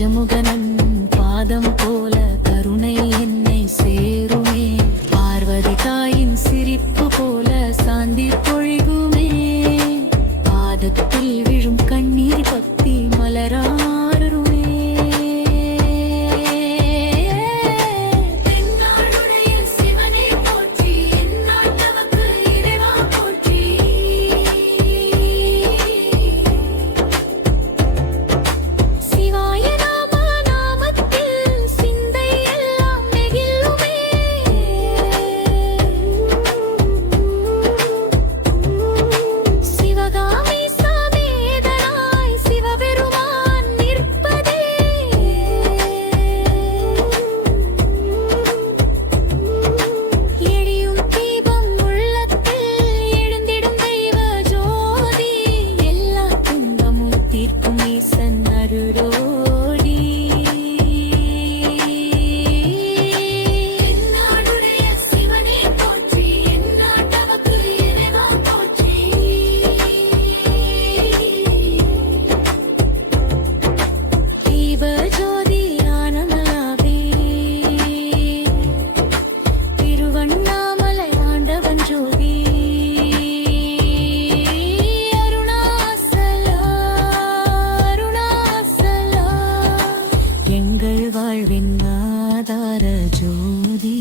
கஜமுகனன் பாதம் போல கருணை என்னை சேருமே. பார்வதி தாயின் சிரிப்பு போல சாந்தி பொழிகுமே. பாதத்தில் விழும் கண்ணீர் பக்தி மலராருமே. தென்னாடுடைய சிவனை போற்றி, எந்நாட்டவர்க்கு இறைவா போற்றி. சிவாய நாம நாமத்தில் சிந்தை எல்லாம் நெகிழுமே. சிவகாமி சமேதனாய் சிவபெருமான் நிற்பதே. எரியும் தீபம் உள்ளத்தில் எழுந்திடும் தெய்வ ஜோதி. எல்லா துன்பமும் தீர்க்கும் ஈசன் அருளோடி. தென்னாடுடைய சிவனே போற்றி, எந்நாட்டவர்க்கு இறைவா போற்றி. தீப ஜோதி ஆனந்தலாவே, திருவண்ணாமலை ஆண்டவன் ஜோதி. அருணாசலா அருணாசலா, எங்கள் வாழ்வின் ஆதார ஜோதி.